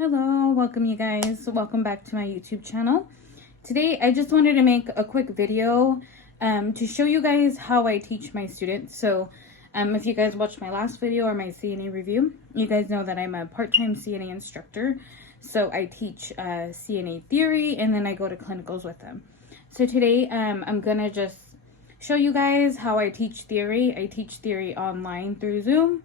Hello, welcome you guys. Welcome back to my YouTube channel. Today I just wanted to make a quick video to show you guys how I teach my students. So if you guys watched my last video or my CNA review, you guys know that I'm a part-time CNA instructor. So I teach CNA theory and then I go to clinicals with them. So today I'm gonna just show you guys how I teach theory. I teach theory online through Zoom.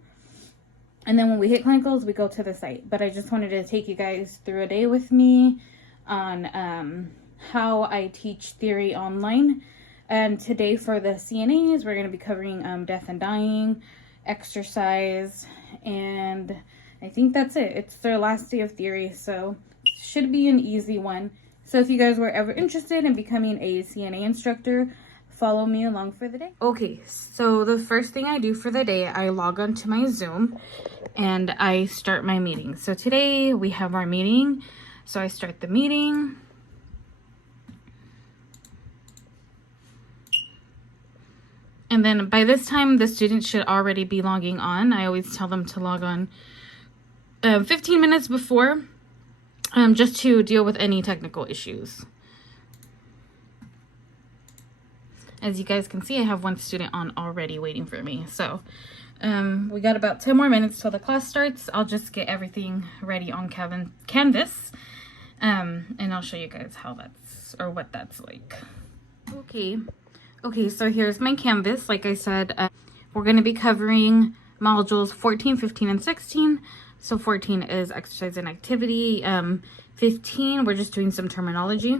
And then when we hit clinicals, we go to the site. But I just wanted to take you guys through a day with me on how I teach theory online. And today for the CNAs, we're going to be covering death and dying, exercise, and I think that's it. It's their last day of theory, so it should be an easy one. So if you guys were ever interested in becoming a CNA instructor, follow me along for the day. Okay, so the first thing I do for the day, I log on to my Zoom and I start my meeting. So today we have our meeting. So I start the meeting. And then by this time, the students should already be logging on. I always tell them to log on 15 minutes before, just to deal with any technical issues. As you guys can see, I have one student on already waiting for me. So we got about 10 more minutes till the class starts. I'll just get everything ready on Canvas. And I'll show you guys how that's, or what that's like. Okay, so here's my Canvas. Like I said, we're going to be covering modules 14, 15, and 16. So 14 is exercise and activity. 15, we're just doing some terminology.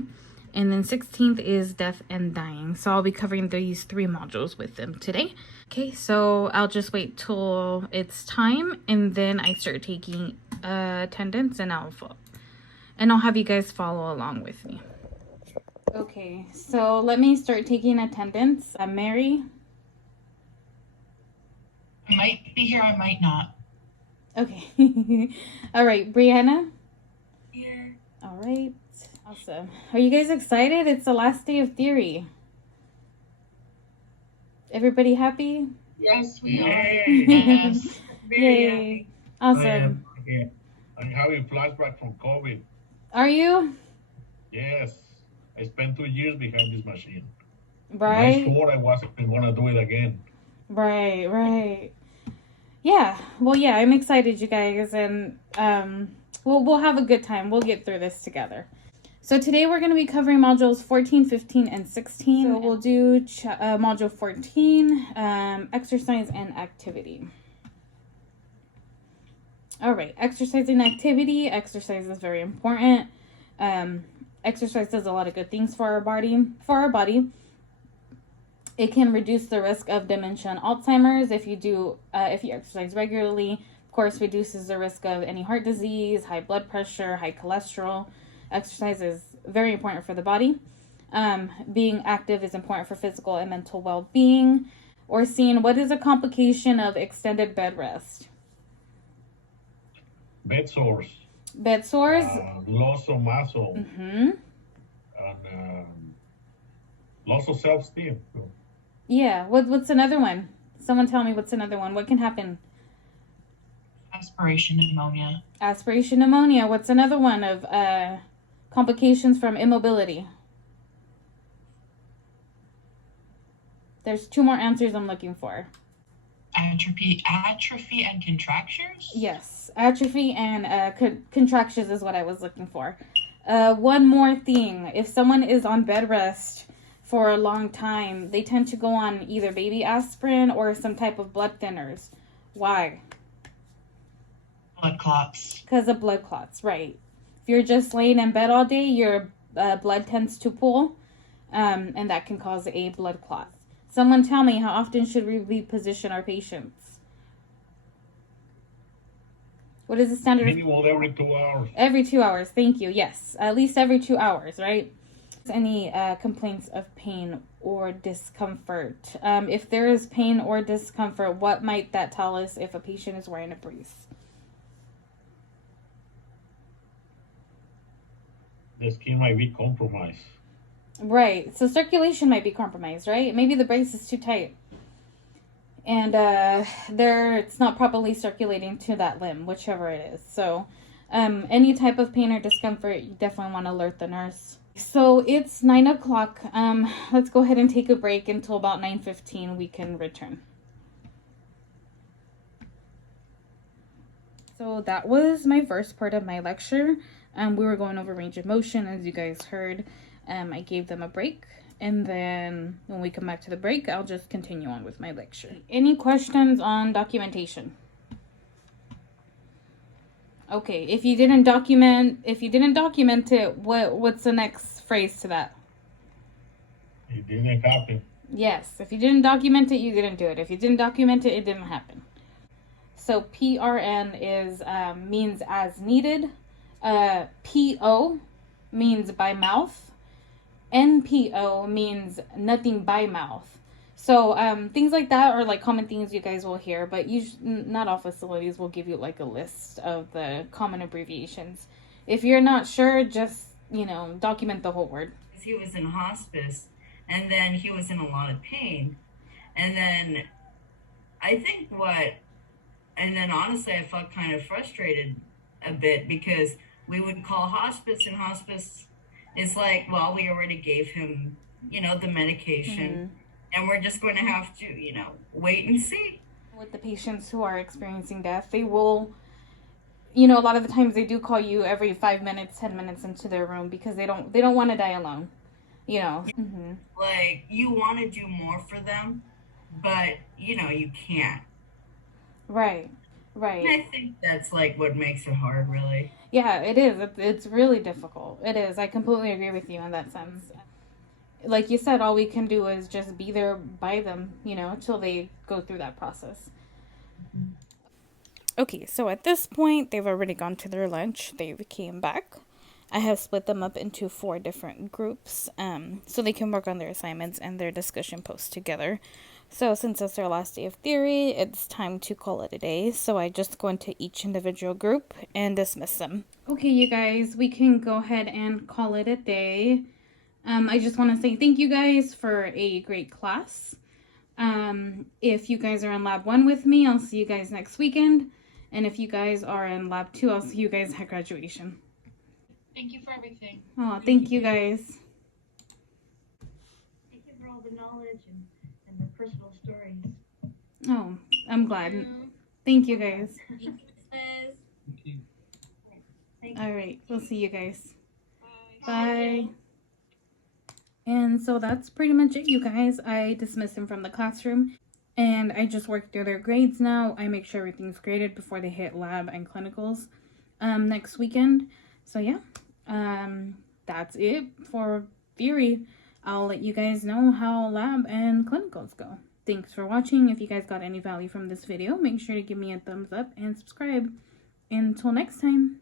And then 16th is death and dying. So I'll be covering these 3 modules with them today. Okay, so I'll just wait till it's time and then I start taking attendance and I'll have you guys follow along with me. Okay, so let me start taking attendance. Mary? I might be here, I might not. Okay. All right, Brianna? Here. All right. Awesome. Are you guys excited? It's the last day of theory. Everybody happy? Yes, we are. Yes. Yay. Awesome. I'm having flashback from COVID. Are you? Yes. I spent 2 years behind this machine. Right. I swore I wasn't going to do it again. Right. Yeah. Well, yeah, I'm excited, you guys, and we'll have a good time. We'll get through this together. So today we're going to be covering modules 14, 15, and 16. So we'll do module 14, exercise and activity. All right, exercise and activity. Exercise is very important. Exercise does a lot of good things for our body. It can reduce the risk of dementia and Alzheimer's if you exercise regularly. Of course, reduces the risk of any heart disease, high blood pressure, high cholesterol. Exercise is very important for the body. Being active is important for physical and mental well-being. Or seeing what is a complication of extended bed rest? Bed sores. Bed sores? Loss of muscle. Mm-hmm. And loss of self-esteem. Yeah. What's another one? Someone tell me what's another one. What can happen? Aspiration pneumonia. Aspiration pneumonia. What's another one of complications from immobility? There's 2 more answers I'm looking for. Atrophy and contractures? Yes, atrophy and contractions is what I was looking for. One more thing. If someone is on bed rest for a long time, they tend to go on either baby aspirin or some type of blood thinners. Why? Blood clots. Because of blood clots, right. If you're just laying in bed all day, your blood tends to pool, and that can cause a blood clot. Someone tell me, how often should we reposition our patients? What is the standard? Minimum every 2 hours. Every 2 hours, thank you. Yes, at least every 2 hours, right? Any complaints of pain or discomfort? If there is pain or discomfort, what might that tell us if a patient is wearing a brace? The skin might be compromised. Right. So circulation might be compromised, right? Maybe the brace is too tight. And it's not properly circulating to that limb, whichever it is. So Any type of pain or discomfort, you definitely want to alert the nurse. So it's 9 o'clock. Let's go ahead and take a break until about 9:15. We can return. So that was my first part of my lecture. We were going over range of motion, as you guys heard. I gave them a break, and then when we come back to the break, I'll just continue on with my lecture. Any questions on documentation? Okay, if you didn't document it, what's the next phrase to that? It didn't happen. Yes, if you didn't document it, you didn't do it. If you didn't document it, it didn't happen. So PRN is means as needed. PO means by mouth. NPO means nothing by mouth. So things like that are like common things you guys will hear, but not all facilities will give you like a list of the common abbreviations. If you're not sure, just, document the whole word. He was in hospice, and then he was in a lot of pain. And then honestly, I felt kind of frustrated a bit because we would call hospice, and hospice is like, well, we already gave him, the medication, and we're just going to have to, wait and see. With the patients who are experiencing death, they will, a lot of the times they do call you every 5 minutes, 10 minutes into their room because they don't want to die alone, Like, you want to do more for them, but, you can't. Right. And I think that's like what makes it hard, really. Yeah, it is. It's really difficult. It is. I completely agree with you in that sense. Like you said, all we can do is just be there by them, until they go through that process. Okay, so at this point, they've already gone to their lunch. They came back. I have split them up into 4 different groups, so they can work on their assignments and their discussion posts together. So since it's our last day of theory, it's time to call it a day. So I just go into each individual group and dismiss them. Okay, you guys, we can go ahead and call it a day. I just want to say thank you guys for a great class. If you guys are in lab 1 with me, I'll see you guys next weekend. And if you guys are in lab 2, I'll see you guys at graduation. Thank you for everything. Oh, thank you guys. Thank you for all the knowledge and the personal stories. Oh, I'm glad. Thank you guys. Thank you, Liz. Thank you. All right, we'll see you guys. Bye. Bye. And so that's pretty much it, you guys. I dismiss them from the classroom, and I just work through their grades now. I make sure everything's graded before they hit lab and clinicals next weekend. So yeah, that's it for theory. I'll let you guys know how lab and clinicals go. Thanks for watching. If you guys got any value from this video, make sure to give me a thumbs up and subscribe. Until next time.